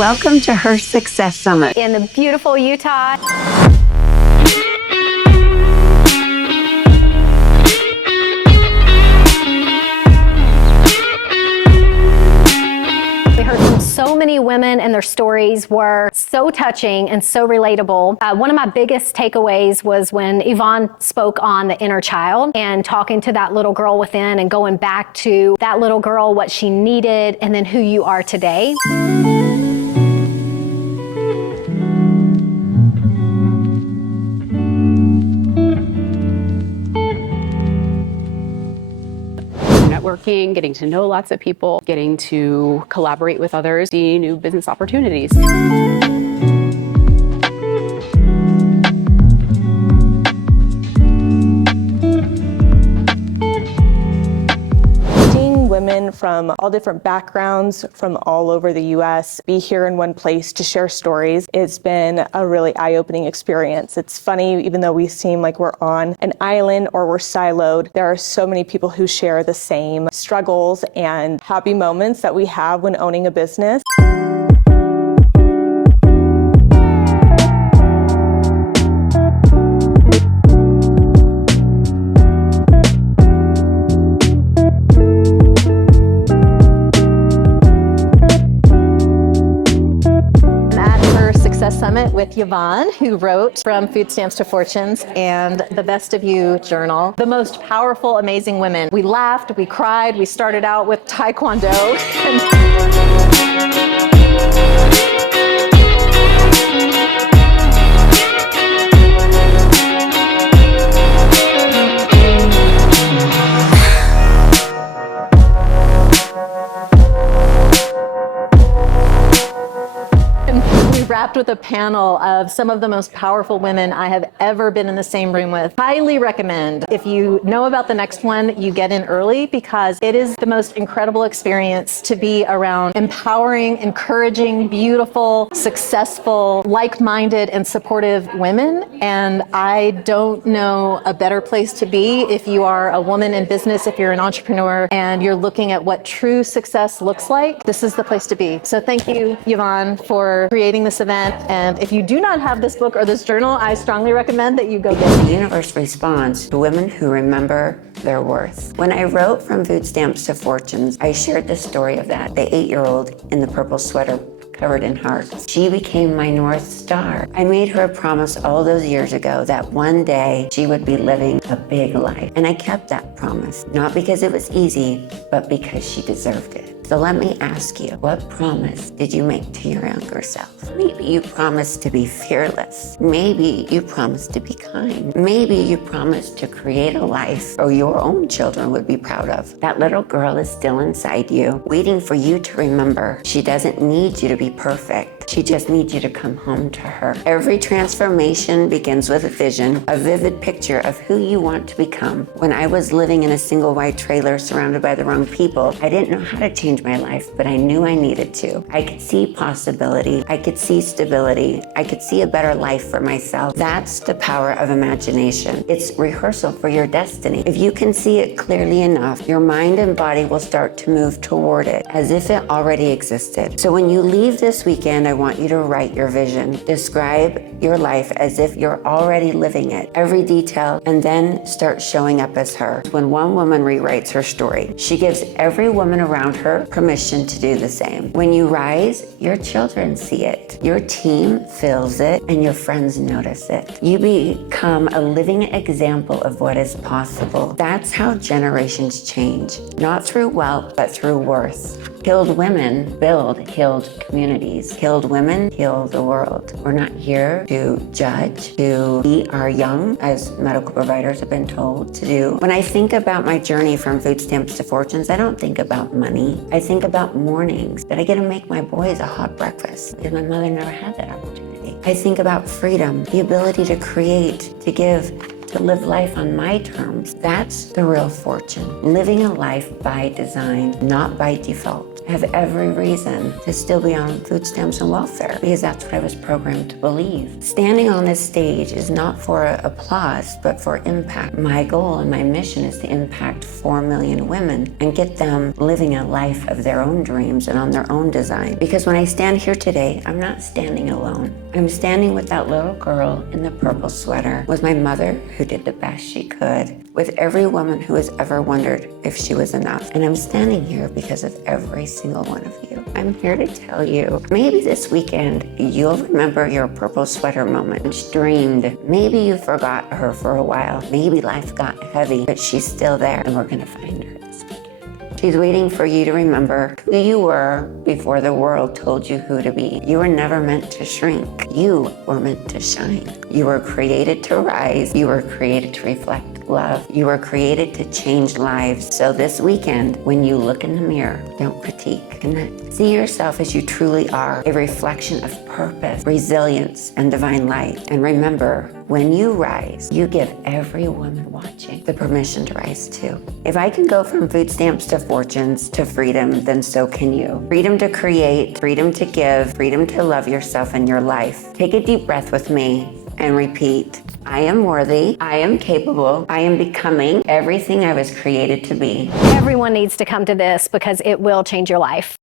Welcome to her Success Summit in the beautiful Utah. We heard from so many women, and their stories were so touching and so relatable. One of my biggest takeaways was when Yvonne spoke on the inner child and talking to that little girl within and going back to that little girl, what she needed, and then who you are today. Networking, getting to know lots of people, getting to collaborate with others, see new business opportunities. Seeing women from all different backgrounds from all over the U.S. be here in one place to share stories, it's been a really eye-opening experience. It's funny, even though we seem like we're on an island or we're siloed, there are so many people who share the same struggles and happy moments that we have when owning a business. Summit with Yvonne, who wrote From Food Stamps to Fortunes and The Best of You journal. The most powerful, amazing women. We laughed, we cried, we started out with Taekwondo. Wrapped with a panel of some of the most powerful women I have ever been in the same room with. Highly recommend. If you know about the next one, you get in early because it is the most incredible experience to be around empowering, encouraging, beautiful, successful, like-minded, and supportive women. And I don't know a better place to be if you are a woman in business, if you're an entrepreneur, and you're looking at what true success looks like. This is the place to be. So thank you, Yvonne, for creating this event. And if you do not have this book or this journal, I strongly recommend that you go get it. The universe responds to women who remember their worth. When I wrote From Food Stamps to Fortunes, I shared the story of that, the 8-year-old in the purple sweater covered in hearts. She became my North Star. I made her a promise all those years ago that one day she would be living a big life. And I kept that promise, not because it was easy, but because she deserved it. So let me ask you, what promise did you make to your younger self? Maybe you promised to be fearless. Maybe you promised to be kind. Maybe you promised to create a life or your own children would be proud of. That little girl is still inside you, waiting for you to remember. She doesn't need you to be perfect. She just needs you to come home to her. Every transformation begins with a vision, a vivid picture of who you want to become. When I was living in a single white trailer surrounded by the wrong people, I didn't know how to change my life, but I knew I needed to. I could see possibility. I could see stability. I could see a better life for myself. That's the power of imagination. It's rehearsal for your destiny. If you can see it clearly enough, your mind and body will start to move toward it as if it already existed. So when you leave this weekend, I want you to write your vision. Describe your life as if you're already living it, every detail, and then start showing up as her. When one woman rewrites her story, she gives every woman around her permission to do the same. When you rise, your children see it, your team feels it, and your friends notice it. You become a living example of what is possible. That's how generations change, not through wealth, but through worth. Healed women build healed communities. Healed women heal the world. We're not here to judge, to eat our young, as medical providers have been told to do. When I think about my journey from food stamps to fortunes, I don't think about money. I think about mornings that I get to make my boys a hot breakfast because my mother never had that opportunity. I think about freedom, the ability to create, to give, to live life on my terms. That's the real fortune. Living a life by design, not by default. I have every reason to still be on food stamps and welfare because that's what I was programmed to believe. Standing on this stage is not for applause, but for impact. My goal and my mission is to impact 4 million women and get them living a life of their own dreams and on their own design. Because when I stand here today, I'm not standing alone. I'm standing with that little girl in the purple sweater, with my mother who did the best she could, with every woman who has ever wondered if she was enough. And I'm standing here because of every single one of you. I'm here to tell you, maybe this weekend you'll remember your purple sweater moment. Dreamed. Maybe you forgot her for a while. Maybe life got heavy, but she's still there and we're gonna find her this weekend. She's waiting for you to remember who you were before the world told you who to be. You were never meant to shrink. You were meant to shine. You were created to rise. You were created to reflect love. You were created to change lives. So this weekend, when you look in the mirror, don't critique, connect. See yourself as you truly are, a reflection of purpose, resilience, and divine light. And remember, when you rise, you give every woman watching the permission to rise too. If I can go from food stamps to fortunes to freedom, then so can you. Freedom to create, freedom to give, freedom to love yourself and your life. Take a deep breath with me and repeat. I am worthy, I am capable, I am becoming everything I was created to be. Everyone needs to come to this because it will change your life.